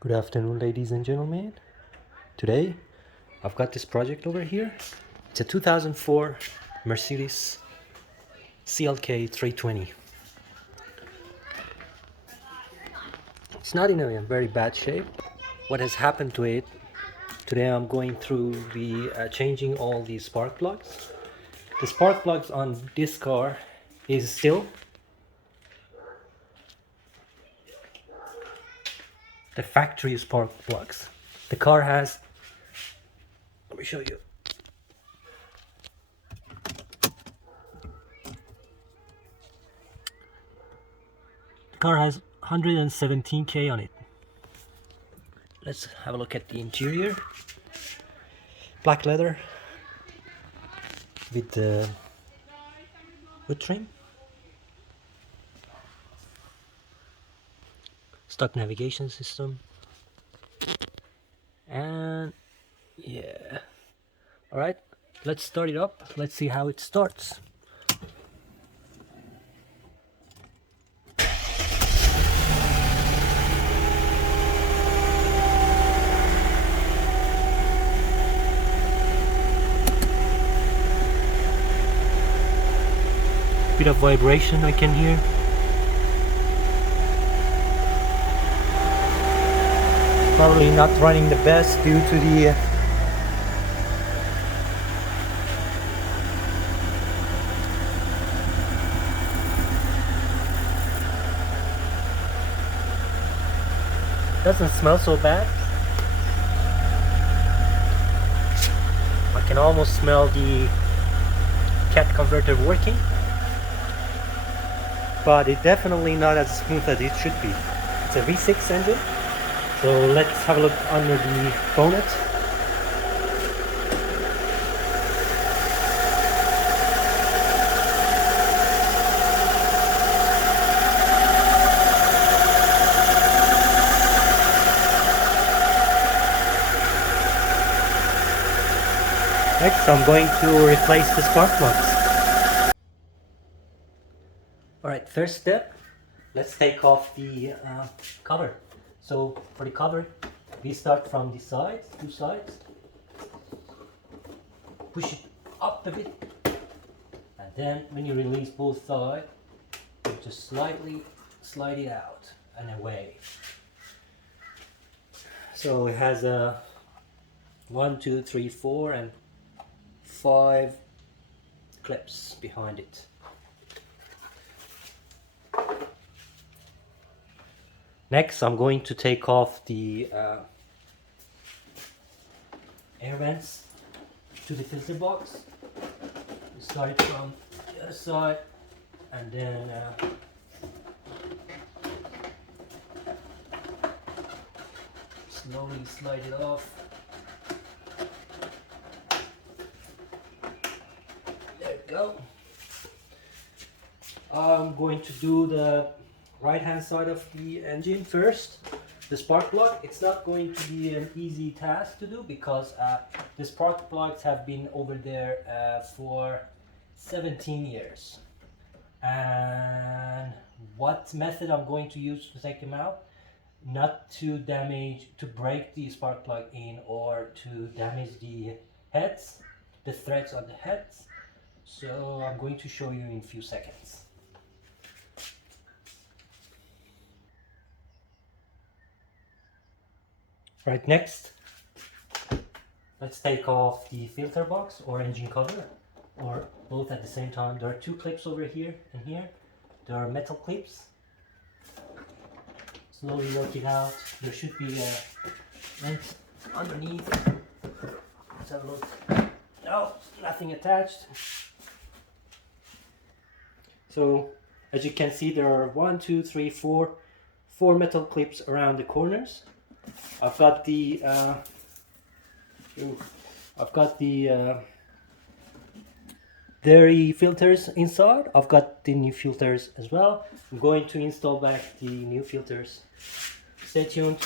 Good afternoon, ladies and gentlemen. Today, I've got this project over here. It's a 2004 Mercedes CLK 320. It's not in a very bad shape. What has happened to it? Today I'm going through the changing all the spark plugs. The spark plugs on this car is still the factory spark plugs. The car has, let me show you. The car has 117k on it. Let's have a look at the interior. Black leather with the wood trim. Stock navigation system. And yeah. Alright, let's start it up. Let's see how it starts. Bit of vibration I can hear. Probably not running the best due to the doesn't smell so bad. I can almost smell the cat converter working, but it's definitely not as smooth as it should be. It's a V6 engine, so let's have a look under the bonnet. Next, I'm going to replace the spark plugs. Alright, first step, let's take off the cover. So for the cover, we start from the sides, two sides. Push it up a bit. And then when you release both sides, you just slightly slide it out and away. So it has a 1, 2, 3, 4 and 5 clips behind it. Next, I'm going to take off the air vents to the filter box. We start it from the other side and then slowly slide it off. There we go. I'm going to do the right hand side of the engine first. The spark plug, it's not going to be an easy task to do because the spark plugs have been over there for 17 years. And what method I'm going to use to take them out? Not to break the spark plug in or to damage the heads, the threads on the heads. So I'm going to show you in a few seconds. Right, next, let's take off the filter box or engine cover, or both at the same time. There are two clips over here and here. There are metal clips. Slowly work it out. There should be a length underneath. Let's have a look. No, nothing attached. So, as you can see, there are 1, 2, 3, 4 metal clips around the corners. I've got the dairy filters inside. I've got the new filters as well. I'm going to install back the new filters. Stay tuned.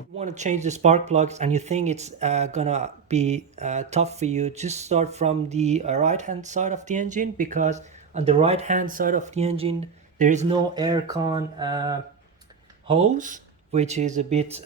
If you want to change the spark plugs and you think it's gonna be tough for you, just start from the right hand side of the engine, because on the right hand side of the engine there is no air con hose which is a bit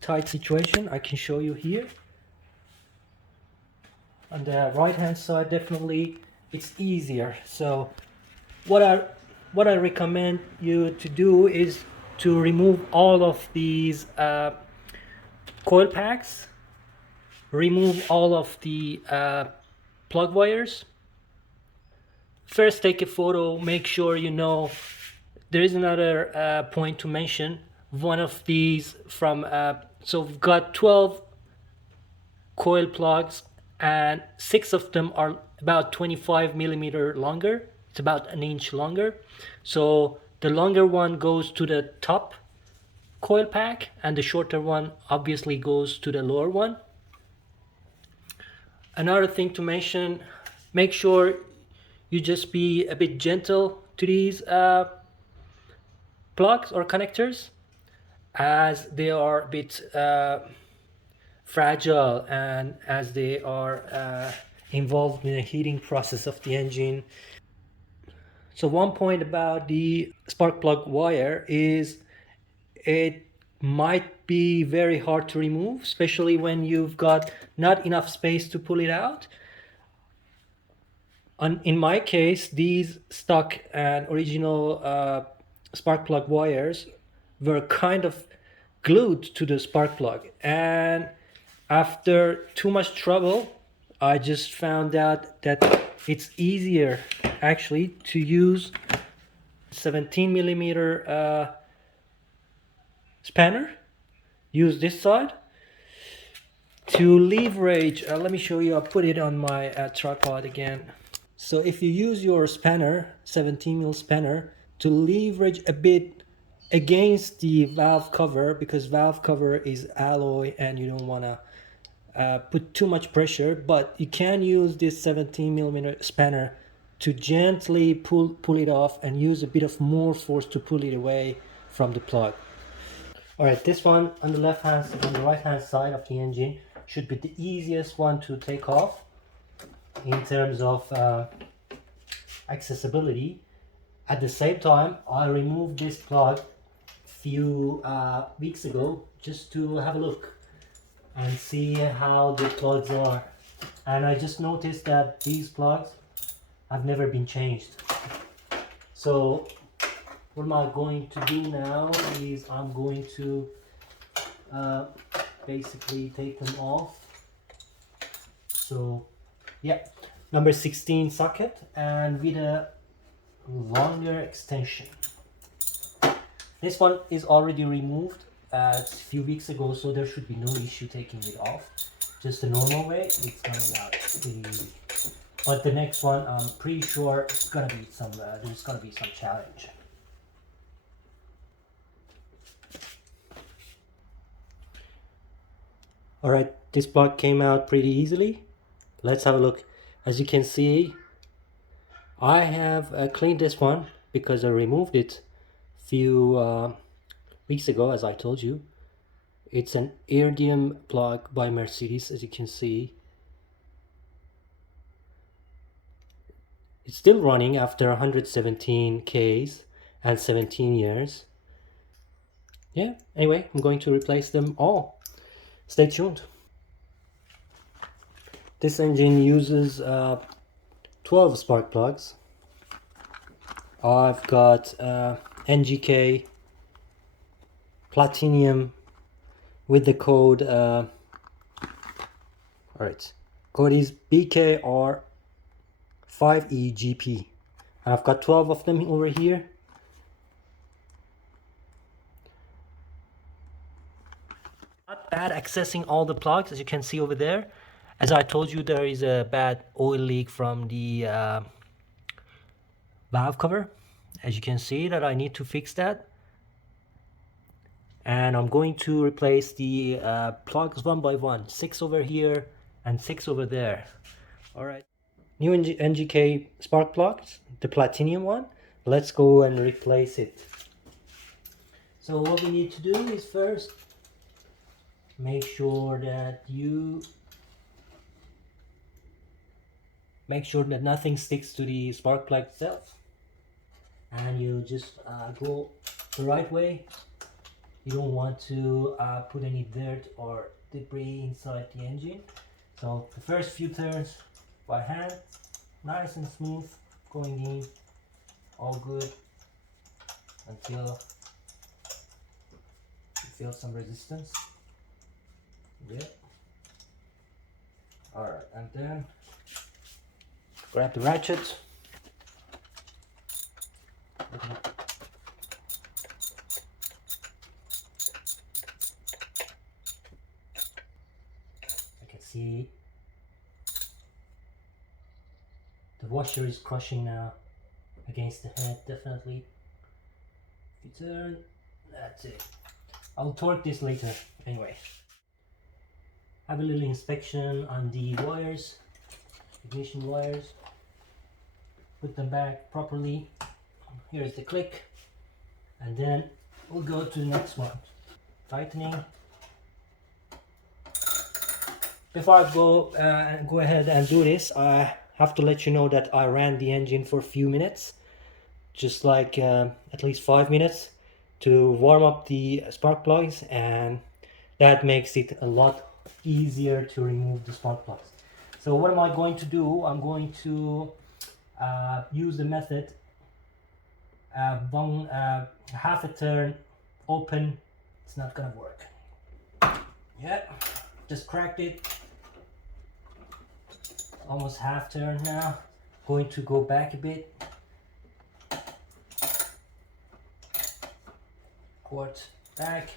tight situation. I can show you here. On the right hand side, definitely it's easier. So what I recommend you to do is to remove all of these coil packs, remove all of the plug wires. First, take a photo, make sure you know. There is another point to mention. One of these from so we've got 12 coil plugs and 6 of them are about 25 millimeter longer. It's about an inch longer. So the longer one goes to the top coil pack and the shorter one obviously goes to the lower one. Another thing to mention, make sure you just be a bit gentle to these plugs or connectors, as they are a bit fragile and as they are involved in the heating process of the engine. So one point about the spark plug wire is it might be very hard to remove, especially when you've got not enough space to pull it out. In my case, these stock and original spark plug wires were kind of glued to the spark plug, and after too much trouble I just found out that it's easier actually to use 17 millimeter spanner. Use this side to leverage. Let me show you. I'll put it on my tripod again. So if you use your spanner, 17 mil spanner, to leverage a bit against the valve cover, because valve cover is alloy and you don't want to put too much pressure, but you can use this 17 millimeter spanner to gently pull it off and use a bit of more force to pull it away from the plug. All right, this one on the right hand side of the engine should be the easiest one to take off in terms of accessibility. At the same time, I removed this plug a few weeks ago just to have a look and see how the plugs are, and I just noticed that these plugs have never been changed. So what am I going to do now is I'm going to basically take them off. So yeah, number 16 socket and with a longer extension. This one is already removed a few weeks ago, so there should be no issue taking it off. Just the normal way, it's coming out pretty easy. But the next one, I'm pretty sure it's gonna be some. There's gonna be some challenge. All right, this plug came out pretty easily. Let's have a look. As you can see, I have cleaned this one because I removed it a few weeks ago, as I told you. It's an iridium plug by Mercedes, as you can see. It's still running after 117 Ks and 17 years. Yeah, anyway, I'm going to replace them all. Stay tuned. This engine uses 12 spark plugs. I've got NGK Platinum with the code, alright, code is BKR5EGP. I've got 12 of them over here. Not bad accessing all the plugs, as you can see over there. As I told you, there is a bad oil leak from the valve cover. As you can see that I need to fix that. And I'm going to replace the plugs one by one. 6 over here and 6 over there. Alright. New NGK spark plugs, the platinum one. Let's go and replace it. So what we need to do is first make sure that nothing sticks to the spark plug itself, and you just go the right way You don't want to put any dirt or debris inside the engine. So the first few turns by hand, nice and smooth, going in, all good, until you feel some resistance. Yeah. Alright, and then grab the ratchet. I can see the washer is crushing now against the head, definitely. If you turn, that's it. I'll torque this later anyway. Have a little inspection on the wires, ignition wires. Put them back properly. Here's the click, and then we'll go to the next one. Tightening. Before I go ahead and do this, I have to let you know that I ran the engine for a few minutes, just like at least 5 minutes, to warm up the spark plugs, and that makes it a lot easier to remove the spark plugs. So what am I going to do? I'm going to use the method half a turn open. It's not gonna work. Yeah, just cracked it. Almost half turn now. Going to go back a bit. Quartz back.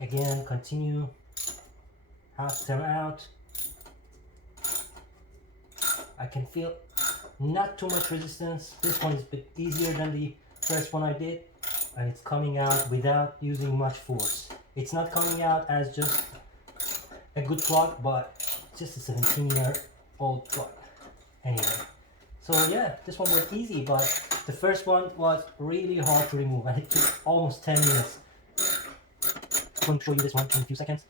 Again, continue. Half turn out. I can feel not too much resistance. This one is a bit easier than the first one I did, and it's coming out without using much force. It's not coming out as just a good plug, but just a 17-year-old plug. Anyway, so yeah, this one was easy, but the first one was really hard to remove, and it took almost 10 minutes. I'm going to show you this one in a few seconds.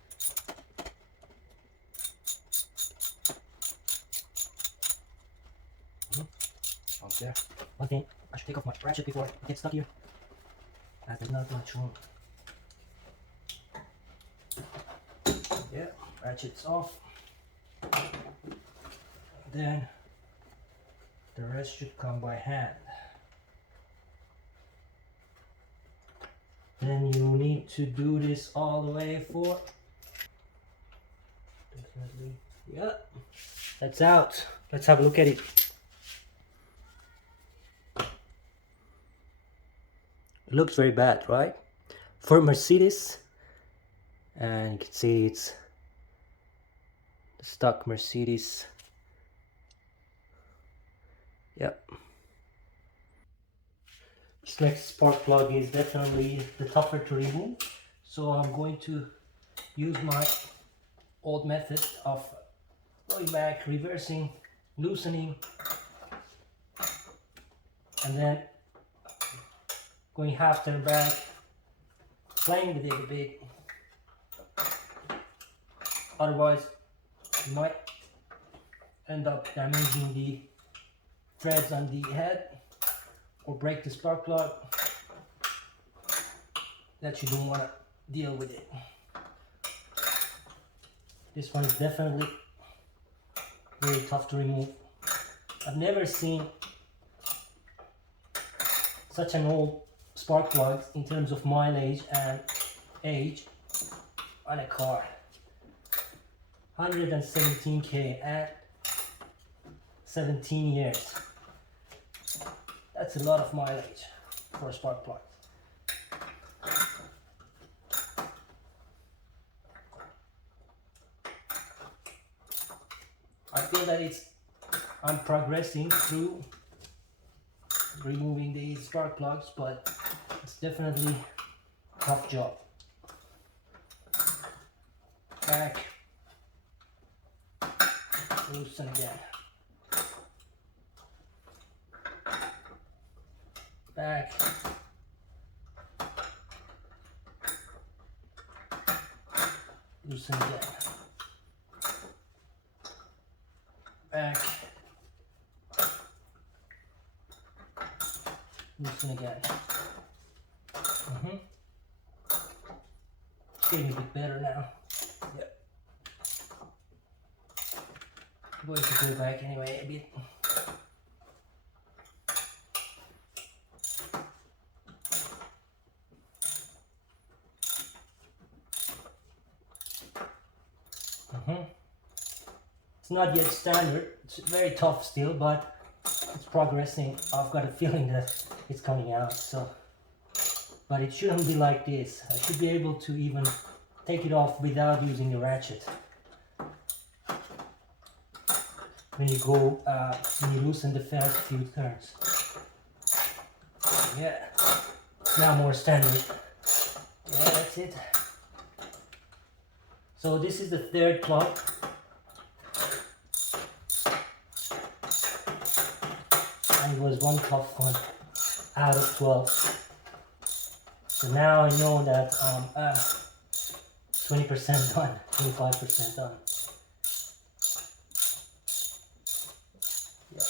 Oh, there. One thing, I should take off my ratchet before it gets stuck here, as there's not much room. Yeah, ratchet's off. Then the rest should come by hand. Then you need to do this all the way for definitely. Yeah, that's out. Let's have a look at it. It looks very bad, right? For Mercedes, and you can see it's the stock Mercedes. Yep. This next spark plug is definitely the tougher to remove, so I'm going to use my old method of going back, reversing, loosening, and then going half turn back, playing with it a bit. Otherwise, you might end up damaging the threads on the head or break the spark plug. That you don't want to deal with it. This one is definitely very tough to remove. I've never seen such an old spark plug in terms of mileage and age on a car. 117k at 17 years. That's a lot of mileage for a spark plug. I feel that I'm progressing through removing these spark plugs, but it's definitely a tough job. Back, loosen again. Back, loosen again. Back, loosen again. Getting a bit better now. Yeah. I'm going to go back anyway a bit. It's not yet standard. It's very tough still, but it's progressing. I've got a feeling that it's coming out. So, but it shouldn't be like this. I should be able to even take it off without using the ratchet. When you go, when you loosen the first few turns. Yeah, now more standard. Yeah, that's it. So this is the third plug. And it was one tough one out of 12. So now I know that 20% done, 25% done. Yep.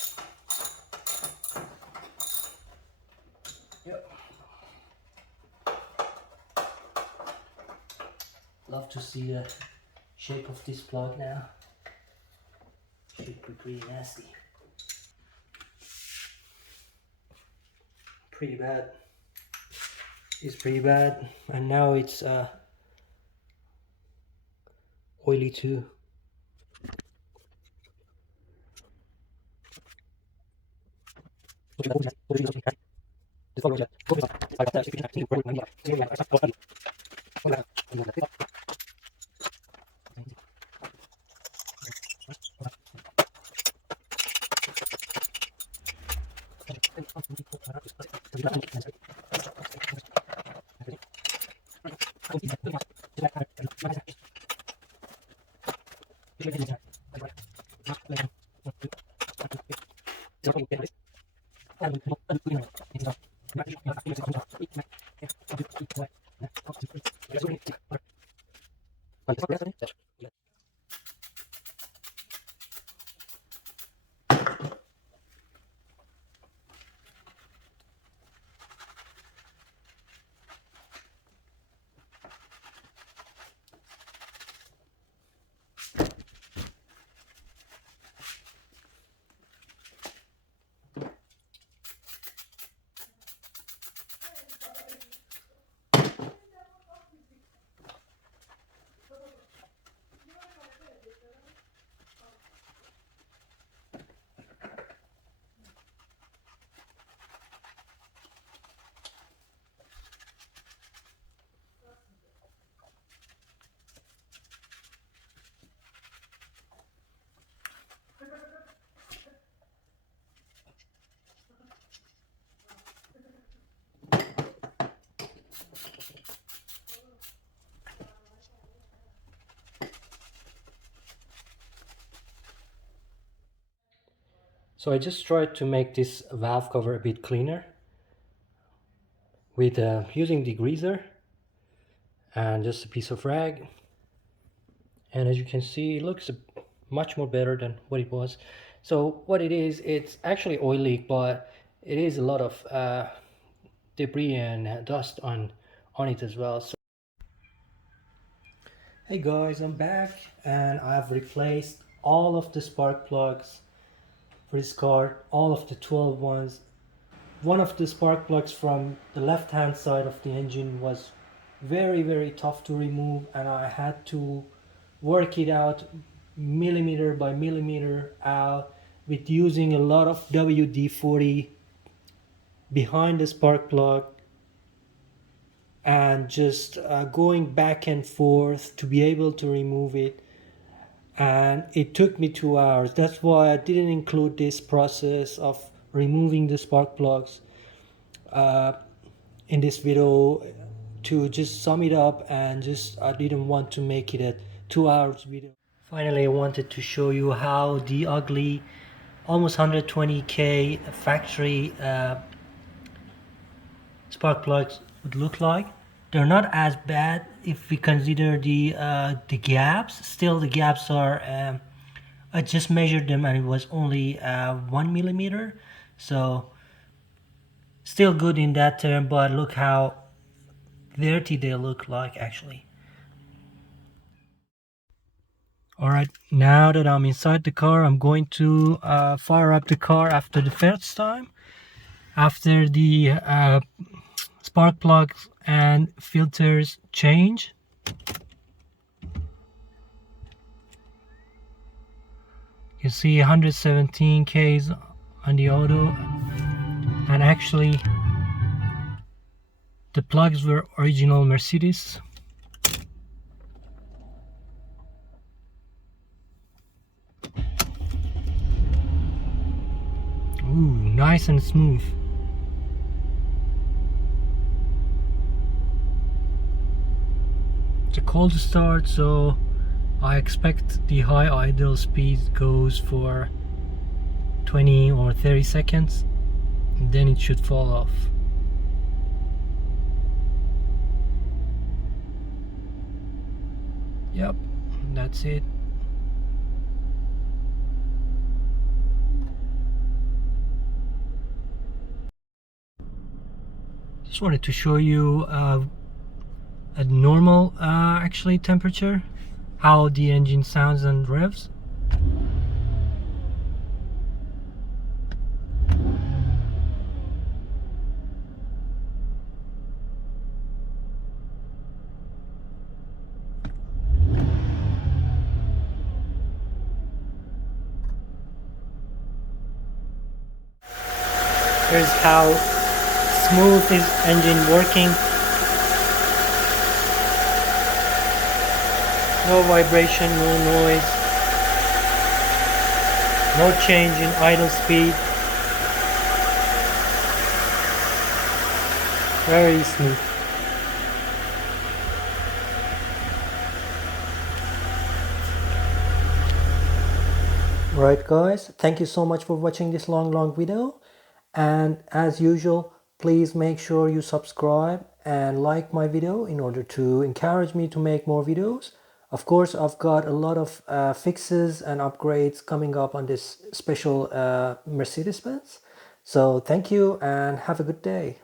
Yep. Love to see the shape of this plug now. Should be pretty nasty. Pretty bad. It's pretty bad, and now it's oily too. So I just tried to make this valve cover a bit cleaner with using degreaser and just a piece of rag, and as you can see it looks much more better than what it was. So what it is, it's actually oil leak, but it is a lot of debris and dust on it as well. So hey guys, I'm back and I've replaced all of the spark plugs for this car, all of the 12 ones. One of the spark plugs from the left hand side of the engine was very tough to remove, and I had to work it out millimeter by millimeter out with using a lot of WD-40 behind the spark plug and just going back and forth to be able to remove it. And it took me 2 hours. That's why I didn't include this process of removing the spark plugs in this video, to just sum it up, and just I didn't want to make it a 2 hours video. Finally, I wanted to show you how the ugly almost 120k factory spark plugs would look like. They're not as bad if we consider the gaps. Still, the gaps are I just measured them and it was only 1 millimeter, so still good in that term. But look how dirty they look like actually. All right, now that I'm inside the car, I'm going to fire up the car after the first time, after the spark plugs and filters change. You see 117 Ks on the auto, and actually the plugs were original Mercedes. Ooh, nice and smooth. It's a cold start, so I expect the high idle speed goes for 20 or 30 seconds, and then it should fall off. Yep, that's it. Just wanted to show you at normal actually temperature how the engine sounds and revs. Here's how smooth is engine working. No vibration, no noise, no change in idle speed. Very smooth. Right guys, thank you so much for watching this long video, and as usual, please make sure you subscribe and like my video in order to encourage me to make more videos. Of course, I've got a lot of fixes and upgrades coming up on this special Mercedes-Benz. So thank you and have a good day.